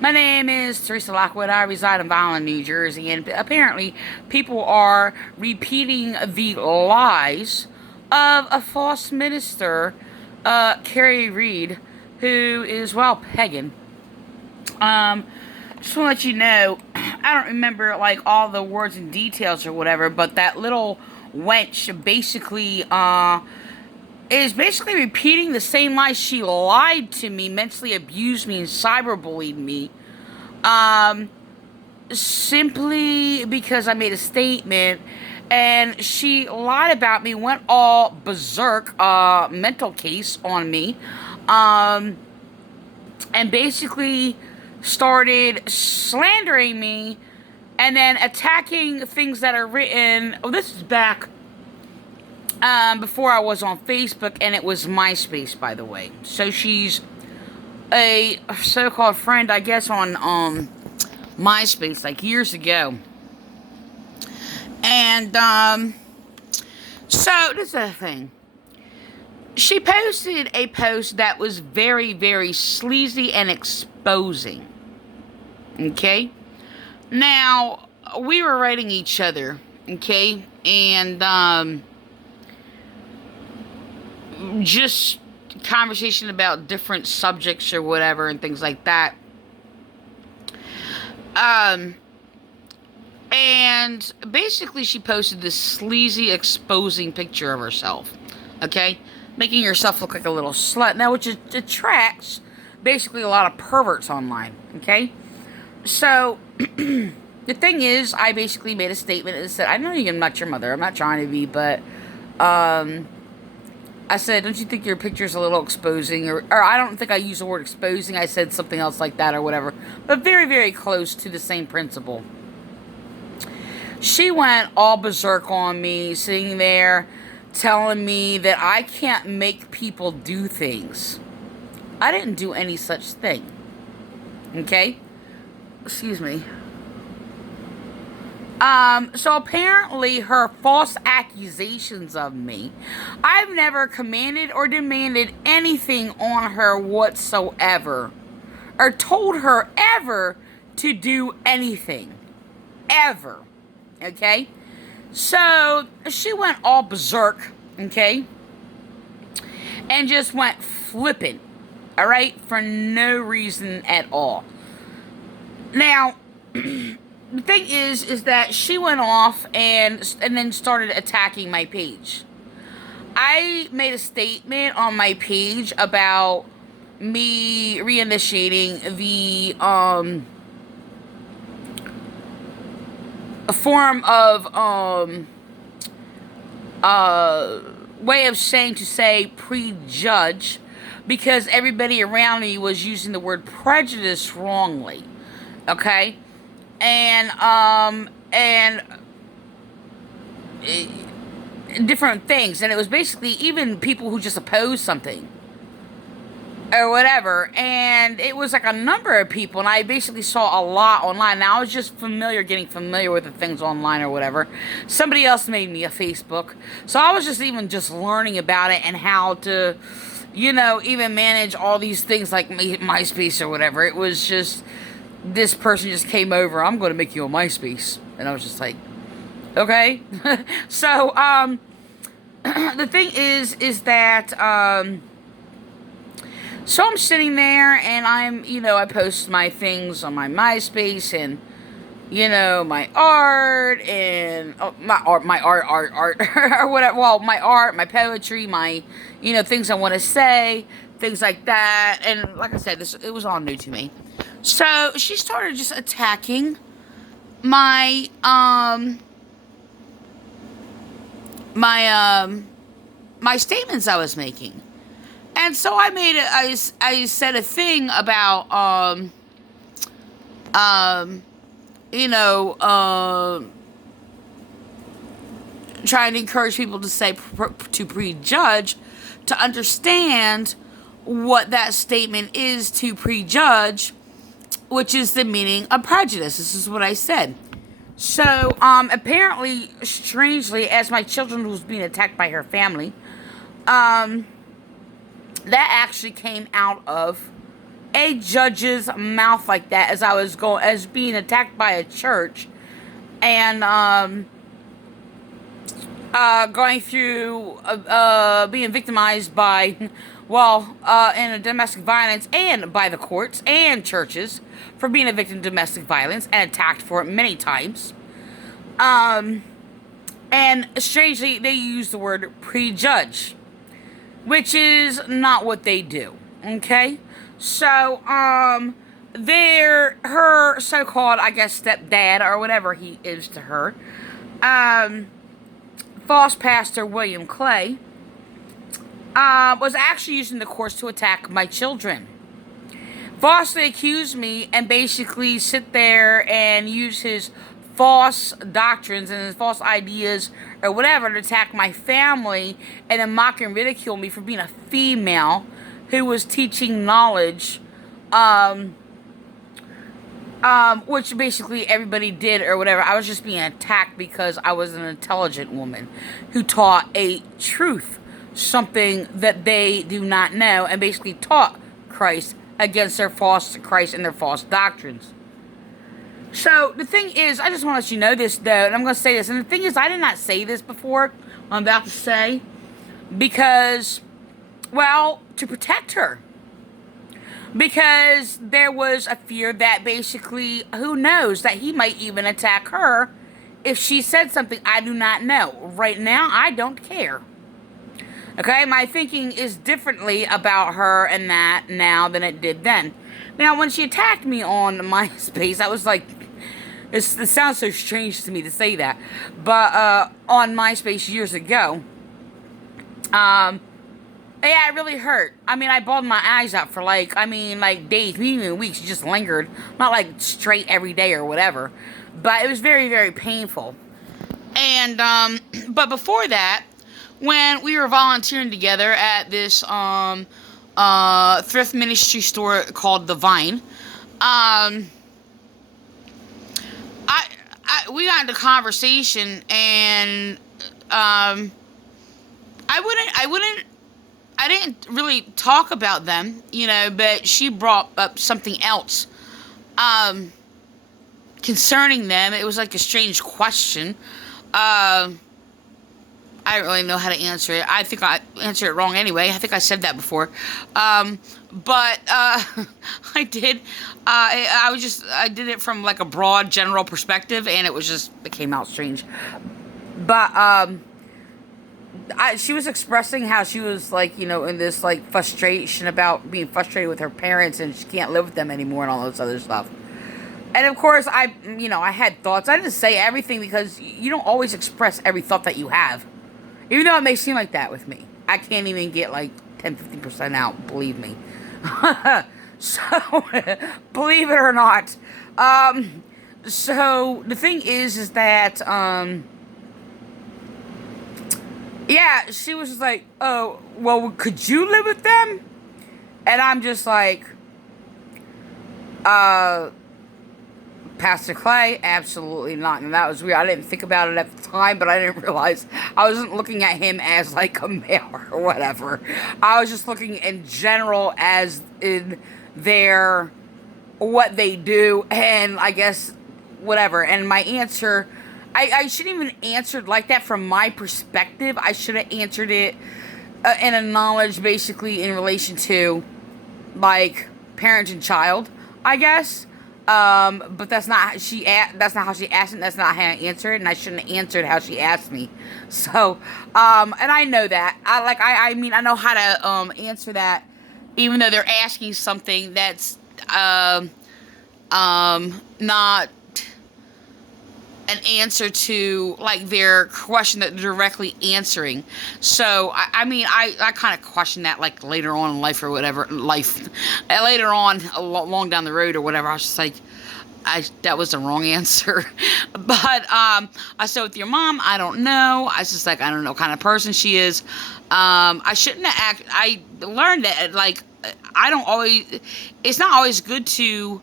My name is Teresa Lockwood. I reside in Violin, New Jersey, and apparently people are repeating the lies of a false minister, Kari Reed, who is, well, pagan. Um, just want to let you know, I don't remember, like, all the words and details or whatever, but that little wench is basically repeating the same lies. She lied to me, mentally abused me, and cyberbullied me. Um, Simply because I made a statement, and she lied about me, went all berserk, mental case on me, um, and basically started slandering me and then attacking things that are written. Oh, this is back before I was on Facebook, and it was MySpace, by the way. So she's a so-called friend, I guess, on MySpace, like years ago. And so this is the thing. She posted a post that was very, very sleazy and exposing. Okay? Now, we were writing each other, okay? And just conversation about different subjects or whatever and things like that. And basically she posted this sleazy, exposing picture of herself, okay? Making herself look like a little slut. Now, which attracts basically a lot of perverts online, okay? So, the thing is, I basically made a statement and said, I know I'm not your mother, I'm not trying to be, but, I said, don't you think your picture's a little exposing? Or I don't think I used the word exposing. I said something else like that or whatever. But very, very close to the same principle. She went all berserk on me, sitting there telling me that I can't make people do things. I didn't do any such thing. Okay? Excuse me. So apparently her false accusations of me, I've never commanded or demanded anything on her whatsoever, or told her ever to do anything. Ever. Okay? So, she went all berserk, okay? And just went flippant, alright? For no reason at all. Now, the thing is that she went off and then started attacking my page. I made a statement on my page about me reinitiating the a form of way of saying to say prejudge, because everybody around me was using the word prejudice wrongly. Okay? And different things, and it was basically even people who just opposed something or whatever, and it was like a number of people, and I basically saw a lot online. Now I was just getting familiar with the things online or whatever. Somebody else made me a Facebook, so I was just learning about it and how to, even manage all these things like MySpace or whatever. It was just, this person just came over, I'm going to make you a MySpace. And I was just like, okay. So, the thing is that, so I'm sitting there and I post my things on my MySpace and, my art and, art, or whatever, well, my art, my poetry, my, things I want to say, things like that. And like I said, it was all new to me. So she started just attacking my my statements I was making, and so I said a thing about trying to encourage people to say to prejudge, to understand what that statement is, to prejudge, which is the meaning of prejudice. This is what I said. So, apparently, strangely, as my children was being attacked by her family, that actually came out of a judge's mouth like that as being attacked by a church, and going through being victimized by, in a domestic violence, and by the courts and churches for being a victim of domestic violence and attacked for it many times. And strangely, they use the word prejudge, which is not what they do. Okay? So, her so-called, I guess, stepdad, or whatever he is to her, false pastor William Clay, was actually using the courts to attack my children. Falsely accused me and basically sit there and use his false doctrines and his false ideas or whatever to attack my family, and then mock and ridicule me for being a female who was teaching knowledge, which basically everybody did or whatever. I was just being attacked because I was an intelligent woman who taught a truth, something that they do not know, and basically taught Christ against their false Christ and their false doctrines. So, the thing is, I just want to let you know this, though, and I'm going to say this, and the thing is, I did not say this before, I'm about to say, because, to protect her. Because there was a fear that basically, who knows, that he might even attack her if she said something I do not know. Right now, I don't care. Okay, my thinking is differently about her and that now than it did then. Now, when she attacked me on MySpace, I was like, it sounds so strange to me to say that, but on MySpace years ago, yeah, it really hurt. I mean, I bawled my eyes out for days, maybe even weeks. It just lingered, not like straight every day or whatever, but it was very, very painful. And but before that, when we were volunteering together at this thrift ministry store called The Vine, we got into conversation, and I didn't really talk about them, but she brought up something else concerning them. It was like a strange question. I don't really know how to answer it. I think I answered it wrong anyway. I think I said that before. But I did. I did it from like a broad general perspective, and it came out strange. But she was expressing how she was in this frustration about being frustrated with her parents, and she can't live with them anymore and all this other stuff. And of course, I had thoughts. I didn't say everything because you don't always express every thought that you have. Even though it may seem like that with me. I can't even get 10-15% out, believe me. So, believe it or not. So, the thing is that, yeah, she was just like, oh, well, could you live with them? And I'm just like, Pastor Clay, absolutely not. And that was weird. I didn't think about it at the time, but I didn't realize I wasn't looking at him as a male or whatever. I was just looking in general as in what they do, and I guess whatever. And my answer, I shouldn't even answered like that from my perspective. I should have answered it in a knowledge basically in relation to parent and child, I guess. But that's not how she asked it, and that's not how I answered it, and I shouldn't have answered how she asked me. So, and I know that. I know how to, answer that, even though they're asking something that's, not an answer to, their question that they're directly answering. So, I kind of question that, later on in life or whatever, later on, along down the road or whatever. I was just like, that was the wrong answer. But, I said with your mom, I don't know. I was just like, I don't know what kind of person she is. I shouldn't have I learned that, it's not always good to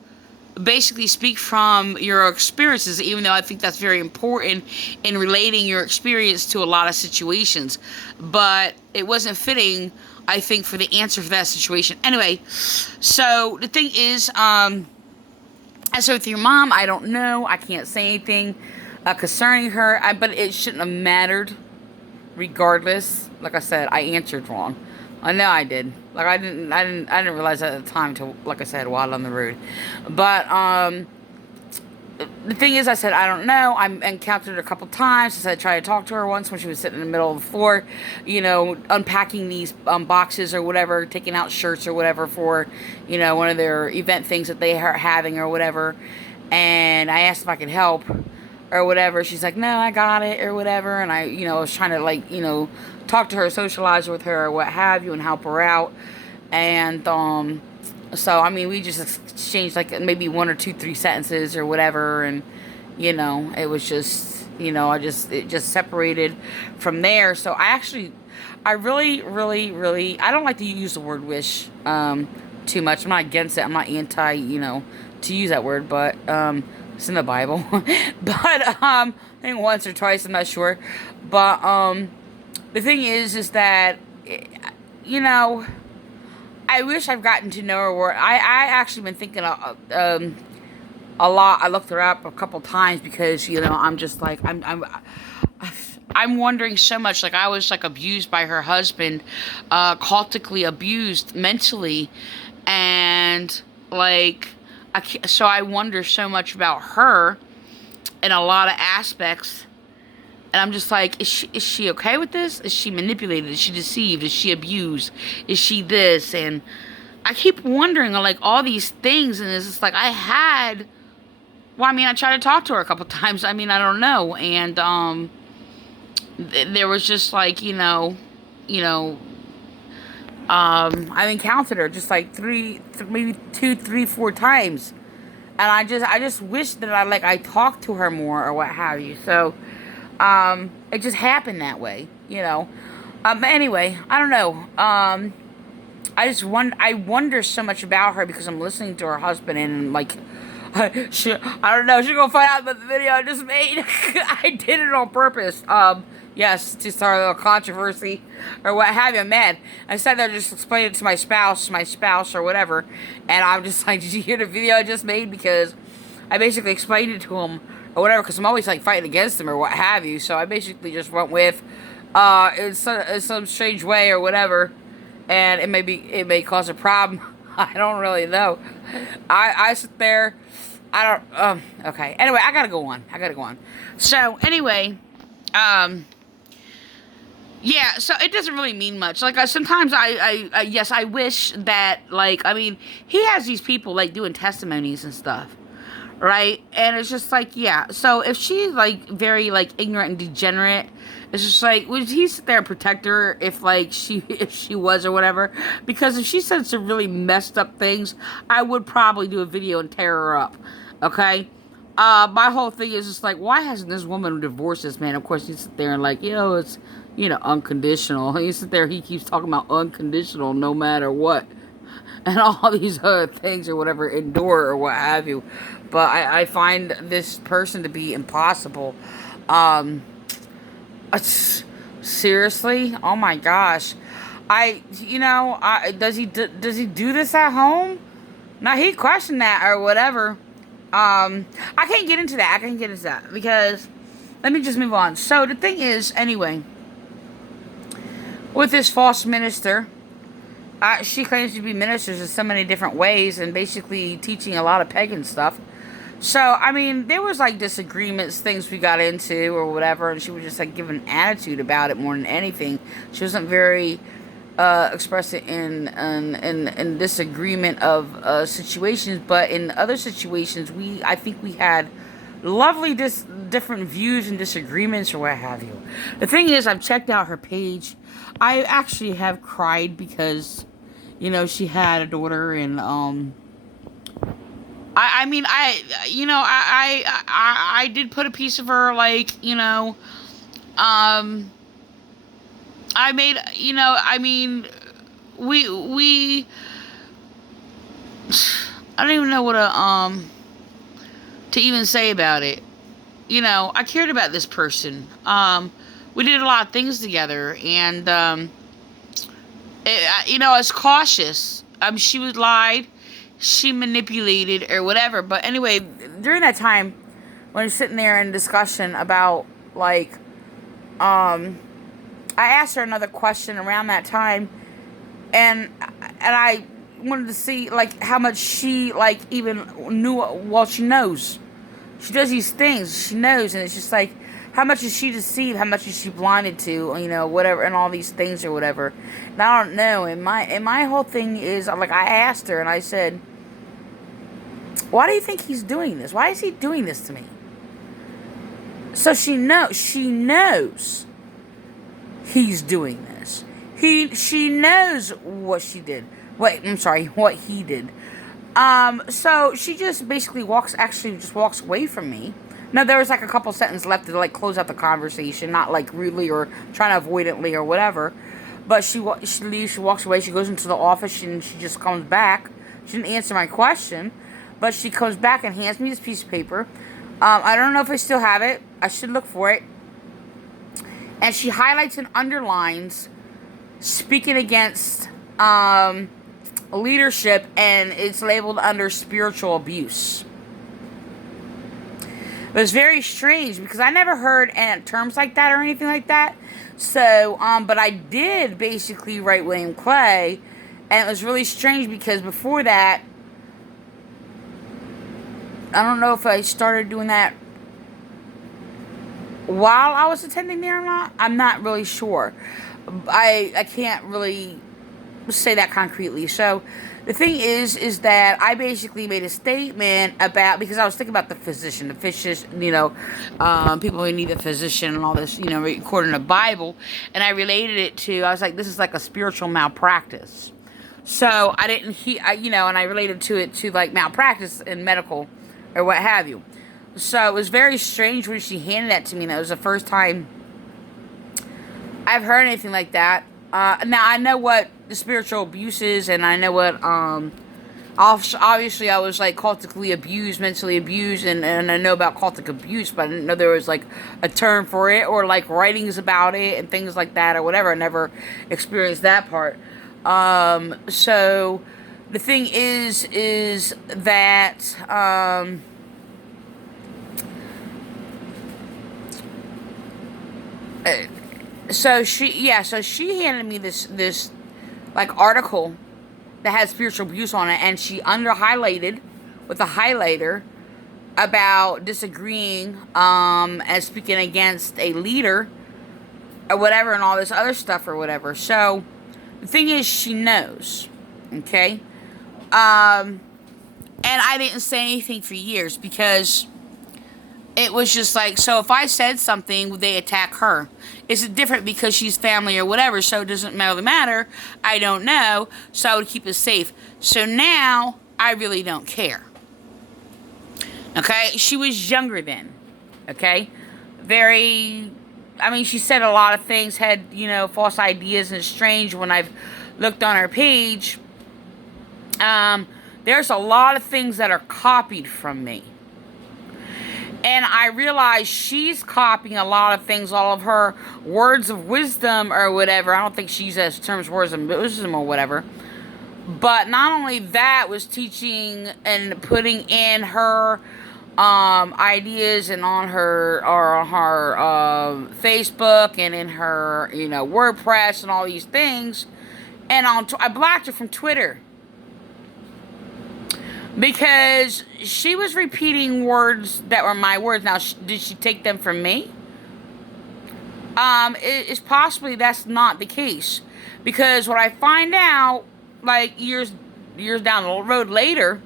basically speak from your experiences, even though I think that's very important in relating your experience to a lot of situations. But it wasn't fitting, I think, for the answer for that situation. Anyway, so the thing is, as with your mom, I don't know. I can't say anything concerning her, but it shouldn't have mattered regardless. Like I said, I answered wrong. I know I did. Like I didn't realize that at the time till, like I said, while on the road. But the thing is, I said I don't know. I encountered her a couple times. I said I tried to talk to her once when she was sitting in the middle of the floor, unpacking these boxes or whatever, taking out shirts or whatever for, one of their event things that they are having or whatever. And I asked if I could help or whatever. She's like, no, I got it or whatever. And I, was trying to talk to her, socialize with her or what have you and help her out. And, so, I mean, we just exchanged like maybe 1 or 2, 3 sentences or whatever. And, it was just, it just separated from there. So I really, really, really, I don't like to use the word wish, too much. I'm not against it. I'm not anti, to use that word, but, it's in the Bible. But, I think once or twice, I'm not sure. But, the thing is that, I wish I've gotten to know her more. I actually been thinking a lot. I looked her up a couple times because, I'm just like, I'm wondering so much. Like, I was, like, abused by her husband, cultically abused mentally. And, like, so I wonder so much about her in a lot of aspects. And I'm just like, is she okay with this? Is she manipulated? Is she deceived? Is she abused? Is she this? And I keep wondering, like, all these things. And it's just like, I tried to talk to her a couple times. I mean, I don't know. And there was just like, I've encountered her just like 2, 3, 4 times. And I just wish that I talked to her more or what have you. So, it just happened that way, But anyway, I don't know. I wonder so much about her because I'm listening to her husband and like, I don't know. She's gonna find out about the video I just made. I did it on purpose. Yes, to start a little controversy or what have you. I'm mad. I sat there just explaining it to my spouse or whatever, and I'm just like, did you hear the video I just made? Because I basically explained it to him or whatever, because I'm always like fighting against them or what have you. So I basically just went with in some strange way or whatever, and it may cause a problem. I don't really know. I sit there. I don't. Okay. Anyway, I gotta go on. So anyway, yeah. So it doesn't really mean much. Like sometimes yes, I wish that he has these people like doing testimonies and stuff. Right? And it's just like, yeah. So if she's like very like ignorant and degenerate, it's just like, would he sit there and protect her if she was or whatever? Because if she said some really messed up things, I would probably do a video and tear her up. Okay? My whole thing is just like, why hasn't this woman divorced this man? Of course, you sit there and like, it's, unconditional. You sit there, he keeps talking about unconditional no matter what. And all these other things or whatever, endure or what have you. But I find this person to be impossible. Seriously? Oh my gosh. Does he do this at home? Now he questioned that or whatever. I can't get into that. Because, let me just move on. So the thing is, anyway, with this false minister, she claims to be ministers in so many different ways and basically teaching a lot of pagan stuff. So, I mean, there was like disagreements, things we got into or whatever, and she was just like giving an attitude about it more than anything. She wasn't very expressive in disagreement of situations, but in other situations, I think we had lovely different views and disagreements or what have you. The thing is, I've checked out her page. I actually have cried because, she had a daughter and, I did put a piece of her, I made, we, I don't even know what to even say about it. I cared about this person. We did a lot of things together, and I was cautious. She was lied, she manipulated or whatever. But anyway, during that time, when I was sitting there in discussion about like, I asked her another question around that time, and I wanted to see like how much she like even knew. Well, she knows. She does these things. She knows, and it's just like, how much is she deceived? How much is she blinded to? Whatever, and all these things or whatever. And I don't know. And my whole thing is like, I asked her and I said, why do you think he's doing this? Why is he doing this to me? So she knows he's doing this. She knows what she did. What he did. So she just basically walks away from me. Now, there was like a couple sentences left to like close out the conversation, not like rudely or trying to avoidantly or whatever. But she leaves, she walks away, she goes into the office, and she just comes back. She didn't answer my question, but she comes back and hands me this piece of paper. I don't know if I still have it. I should look for it. And she highlights and underlines speaking against leadership, and it's labeled under spiritual abuse. It was very strange because I never heard terms like that or anything like that. So, but I did basically write William Clay, and it was really strange because before that, I don't know if I started doing that while I was attending there or not. I'm not really sure. I can't really say that concretely. So the thing is that I basically made a statement about, because I was thinking about the physician, people who need a physician and all this, according to the Bible, and I related it to, I was like, this is like a spiritual malpractice. So I didn't, and I related it to like malpractice in medical or what have you. So it was very strange when she handed that to me. That was the first time I've heard anything like that. Now I know what the spiritual abuse is, and I know what, obviously I was like cultically abused, mentally abused, and I know about cultic abuse, but I didn't know there was like a term for it, or like writings about it and things like that or whatever. I never experienced that part. So the thing is that, so she handed me this like article that had spiritual abuse on it, and she highlighted with a highlighter about disagreeing and speaking against a leader or whatever, and all this other stuff or whatever. So the thing is, she knows, okay? And I didn't say anything for years because it was just like, so if I said something, they attack her. Is it different because she's family or whatever, so it doesn't really matter? I don't know, so I would keep it safe. So now, I really don't care. Okay? She was younger then. Okay? She said a lot of things, had, false ideas, and it's strange when I've looked on her page. There's a lot of things that are copied from me. And I realize she's copying a lot of things, all of her words of wisdom or whatever. I don't think she uses terms words of wisdom or whatever. But not only that, was teaching and putting in her ideas and on her Facebook and in her WordPress and all these things. And I blocked her from Twitter. Because she was repeating words that were my words. Now, did she take them from me? It's possibly that's not the case. Because what I find out, like, years down the road later,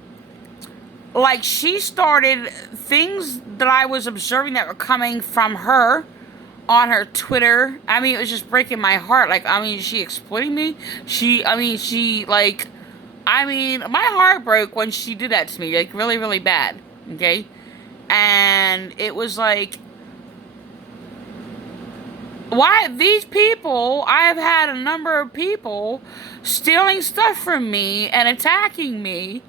like, she started things that I was observing that were coming from her on her Twitter. It was just breaking my heart. Like, she exploiting me. My heart broke when she did that to me, like, really, really bad, okay? And it was like, why, these people, I've had a number of people stealing stuff from me and attacking me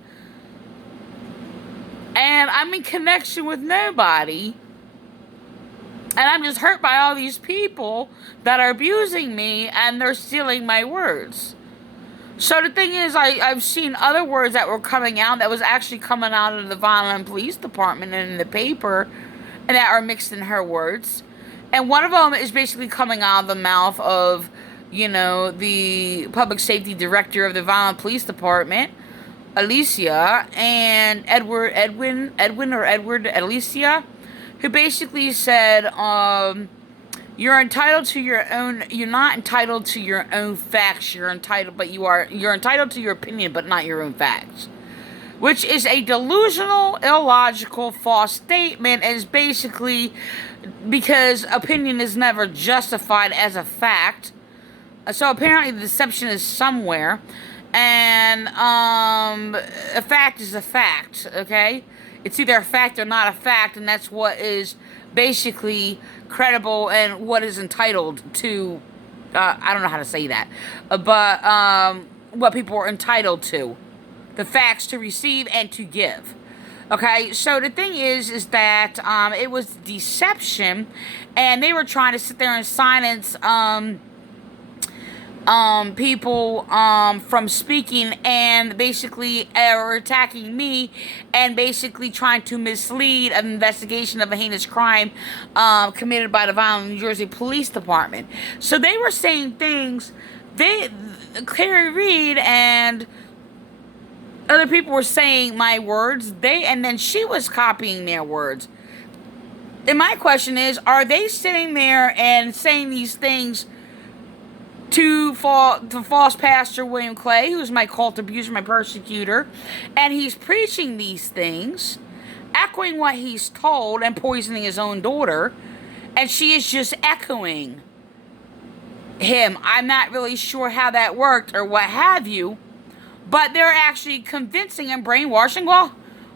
And I'm in connection with nobody. And I'm just hurt by all these people that are abusing me and they're stealing my words. So the thing is, I've seen other words that were coming out that was actually coming out of the Violent Police Department and in the paper, and that are mixed in her words. And one of them is basically coming out of the mouth of, the public safety director of the Violent Police Department, Alicia, and Edwin or Edward Alicia, who basically said, you're entitled to your own. You're not entitled to your own facts. You're entitled to your opinion, but not your own facts. Which is a delusional, illogical, false statement. And is basically because opinion is never justified as a fact. So apparently the deception is somewhere, and a fact is a fact. Okay, it's either a fact or not a fact, and that's what is basically credible and what is entitled to, I don't know how to say that, but what people are entitled to, the facts to receive and to give. Okay, so the thing is that it was deception, and they were trying to sit there and silence people from speaking, and basically are attacking me and basically trying to mislead an investigation of a heinous crime committed by the Violent New Jersey Police Department. So they were saying things, Kari Reed and other people were saying my words, and then she was copying their words. And my question is, are they sitting there and saying these things to false pastor William Clay, who's my cult abuser, my persecutor, and he's preaching these things, echoing what he's told, and poisoning his own daughter, and she is just echoing him. I'm not really sure how that worked or what have you, but they're actually convincing and brainwashing,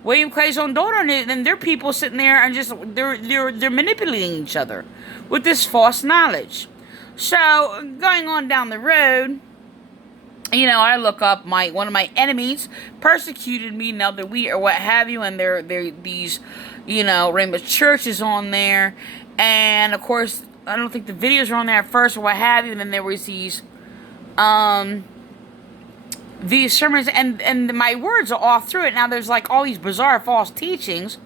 William Clay's own daughter, and their people sitting there and just they're manipulating each other with this false knowledge. So, going on down the road, I look up one of my enemies persecuted me in other week or what have you, and they're these, Ramoth Church is on there, and of course, I don't think the videos are on there at first or what have you, and then there was these sermons, and my words are all through it. Now, there's like all these bizarre false teachings,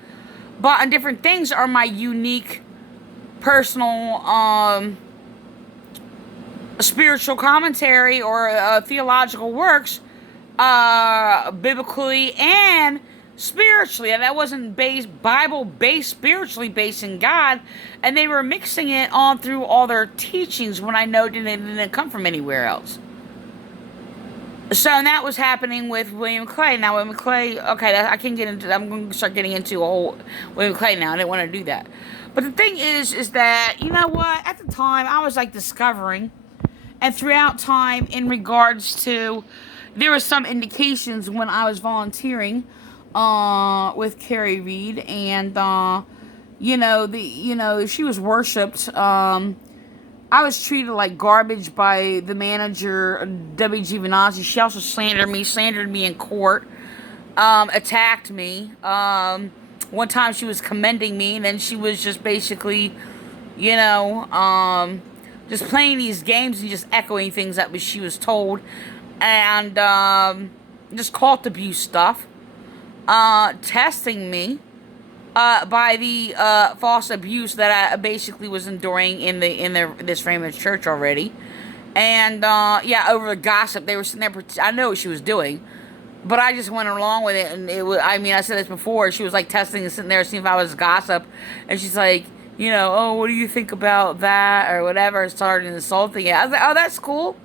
but on different things are my unique, personal, spiritual commentary or theological works, biblically and spiritually, and that wasn't Bible-based, spiritually based in God, and they were mixing it all through all their teachings when I know it didn't come from anywhere else. So that was happening with William Clay. Now, William Clay, okay, I'm going to start getting into a whole William Clay now. I didn't want to do that. But the thing is that, you know what, at the time, I was like discovering, and throughout time, in regards to, there were some indications when I was volunteering with Kari Reed, and she was worshipped. I was treated like garbage by the manager, W. Giovanazzi. She also slandered me in court, attacked me. One time she was commending me, and then she was just basically, just playing these games and just echoing things that she was told, and just cult abuse stuff, testing me by the false abuse that I basically was enduring in this Ramoth Church already, and over the gossip. They were sitting there. I know what she was doing, but I just went along with it, and it was. I mean, I said this before. She was like testing and sitting there, seeing if I was gossip, and she's like, oh, what do you think about that or whatever? Started insulting it. I was like, oh, that's cool.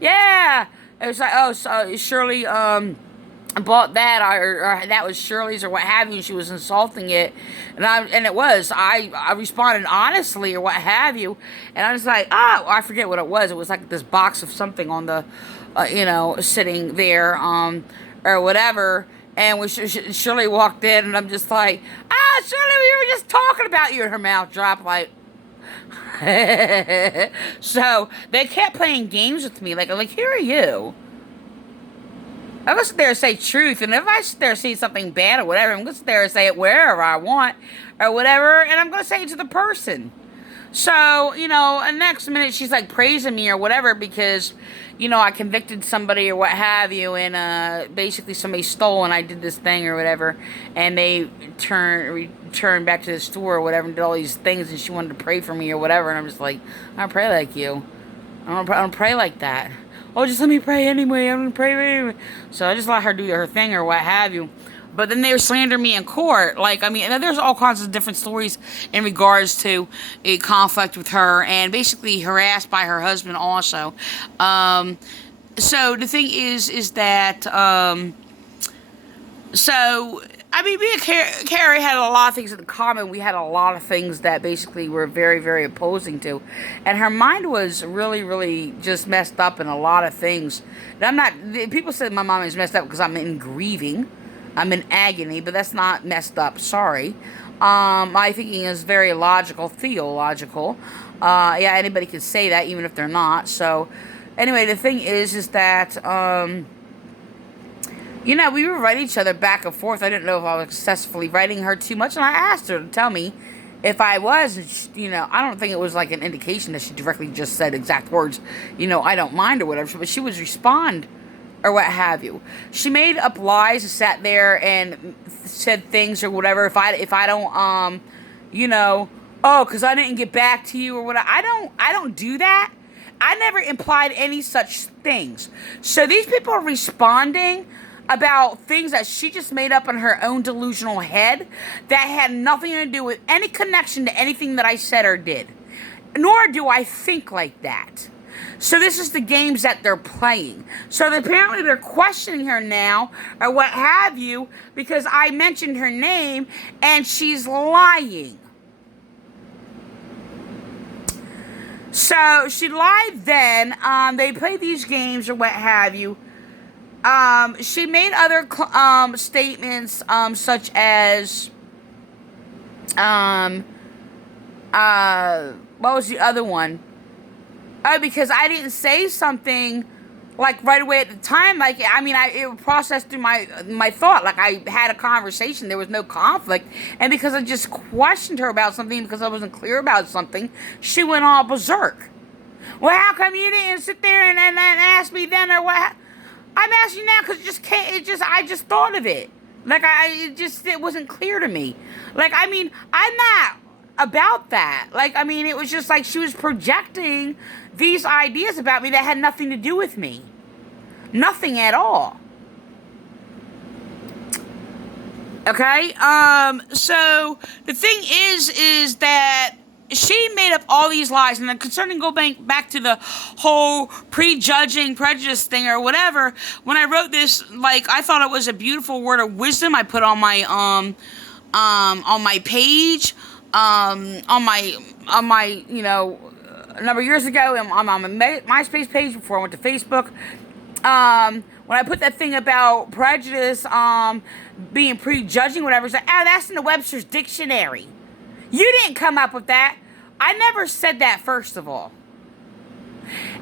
Yeah. It was like, oh, so Shirley bought that, or that was Shirley's or what have you. She was insulting it, and it was. I responded honestly or what have you, and I was like, oh, I forget what it was. It was like this box of something on the, sitting there, or whatever. And when Shirley walked in, and I'm just like, Shirley, we were just talking about you. And her mouth dropped like. So they kept playing games with me. Like, who are you? I'm gonna sit there and say truth, and if I sit there and say something bad or whatever, I'm gonna sit there and say it wherever I want or whatever, and I'm gonna say it to the person. So, and next minute she's like praising me or whatever because, I convicted somebody or what have you, and basically somebody stole and I did this thing or whatever, and they returned back to the store or whatever and did all these things, and she wanted to pray for me or whatever, and I'm just like, I don't pray like you. I don't pray like that. Oh, just let me pray anyway. I'm gonna pray anyway. So I just let her do her thing or what have you. But then they were slandering me in court. And there's all kinds of different stories in regards to a conflict with her and basically harassed by her husband also. So the thing is that, me and Kari had a lot of things in common. We had a lot of things that basically were very, very opposing to. And her mind was really, really just messed up in a lot of things. And people said my mom is messed up because I'm in grieving. I'm in agony, but that's not messed up. Sorry. My thinking is very logical, theological. Anybody can say that, even if they're not. So, anyway, the thing is that, we would write each other back and forth. I didn't know if I was successfully writing her too much, and I asked her to tell me if I was. I don't think it was like an indication that she directly just said exact words, I don't mind or whatever, but she would respond or what have you. She made up lies and sat there and said things or whatever. If I don't, because I didn't get back to you or whatever. I don't do that. I never implied any such things. So these people are responding about things that she just made up in her own delusional head that had nothing to do with any connection to anything that I said or did. Nor do I think like that. So this is the games that they're playing. So apparently they're questioning her now or what have you because I mentioned her name and she's lying. So she lied then. They play these games or what have you. She made other statements such as what was the other one? Because I didn't say something like right away at the time. It processed through my thought. Like I had a conversation. There was no conflict. And because I just questioned her about something because I wasn't clear about something, she went all berserk. Well, how come you didn't sit there and ask me then or what? I'm asking now because I just thought of it. It wasn't clear to me. I'm not about that. It was just like she was projecting these ideas about me that had nothing to do with me. Nothing at all. Okay? So the thing is that she made up all these lies, and then concerning back to the whole prejudging prejudice thing or whatever, when I wrote this, I thought it was a beautiful word of wisdom I put on my page, on my a number of years ago, on my MySpace page before I went to Facebook. When I put that thing about prejudice, being prejudging, whatever, it's like, that's in the Webster's Dictionary. You didn't come up with that. I never said that, first of all.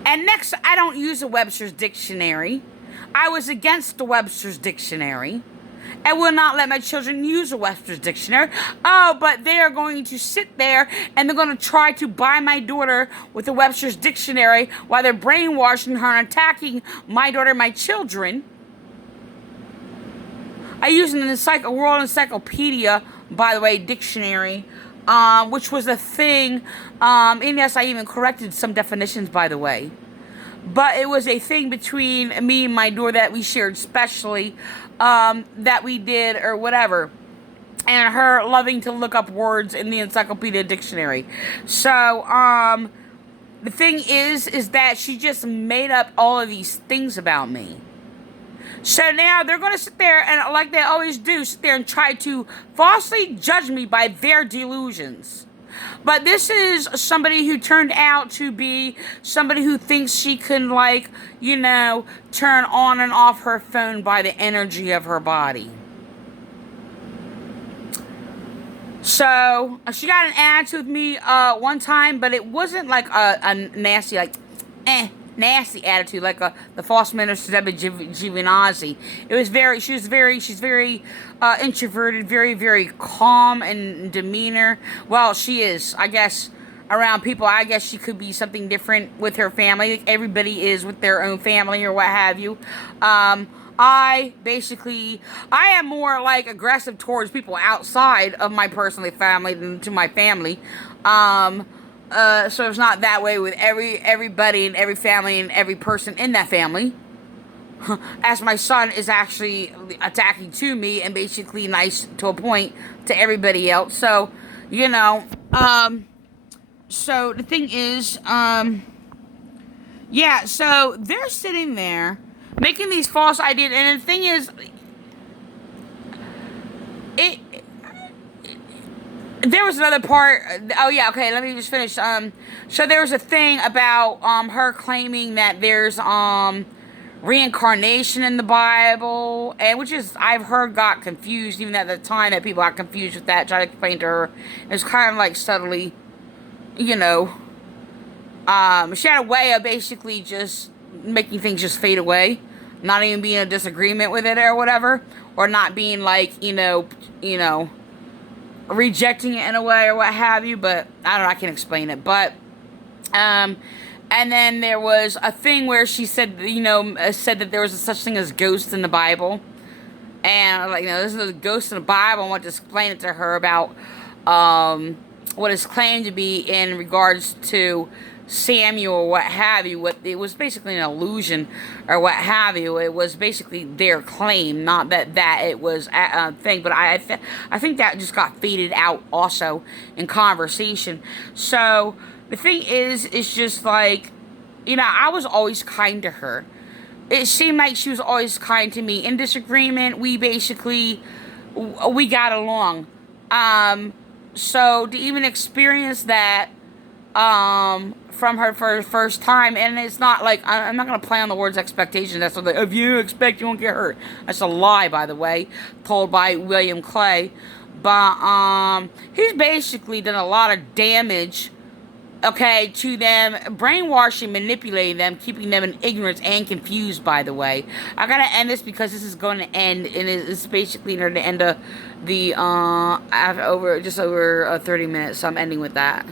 And next, I don't use a Webster's Dictionary. I was against the Webster's Dictionary. I will not let my children use a Webster's Dictionary. Oh, but they are going to sit there and they're going to try to buy my daughter with a Webster's Dictionary while they're brainwashing her and attacking my daughter and my children. I use an World Encyclopedia, by the way, dictionary, which was a thing, and yes, I even corrected some definitions, by the way. But it was a thing between me and my daughter that we shared specially, that we did or whatever. And her loving to look up words in the Encyclopedia Dictionary. So, the thing is that she just made up all of these things about me. So now they're going to sit there and, like they always do, sit there and try to falsely judge me by their delusions. But this is somebody who turned out to be somebody who thinks she can, turn on and off her phone by the energy of her body. So, she got an attitude with me one time, but it wasn't like a nasty, nasty attitude, like the false minister Debbie Giovinazzi. She's very introverted, very calm in demeanor. Well, she is, I guess, around people. I guess she could be something different with her family. Like everybody is with their own family or what have you. I am more like aggressive towards people outside of my personal family than to my family. So it's not that way with everybody and every family and every person in that family. As my son is actually attacking to me and basically nice to a point to everybody else. So, so the thing is, yeah, so they're sitting there making these false ideas, and the thing is, there was another part. Oh yeah, okay. Let me just finish. So there was a thing about her claiming that there's reincarnation in the Bible, and which is I've heard got confused even at the time that people got confused with that. Tried to explain to her. It's kind of like subtly, she had a way of basically just making things just fade away, not even being in a disagreement with it or whatever, or not being like rejecting it in a way or what have you, but I don't know, I can't explain it. But and then there was a thing where she said that there was a such thing as ghosts in the Bible, and like, this is a ghost in the Bible. I want to explain it to her about what is claimed to be in regards to Samuel or what have you. What it was basically an illusion or what have you. It was basically their claim, not that it was a thing. But I think that just got faded out also in conversation. So the thing is, it's just like, I was always kind to her. It seemed like she was always kind to me. In disagreement, we got along. So to even experience that from her for the first time, and it's not like, I'm not going to play on the words expectations. That's what if you expect, you won't get hurt. That's a lie, by the way, told by William Clay. But he's basically done a lot of damage, okay, to them, brainwashing, manipulating them, keeping them in ignorance and confused, by the way. I gotta end this because this is going to end, and it's basically near the end of the, over 30 minutes, so I'm ending with that.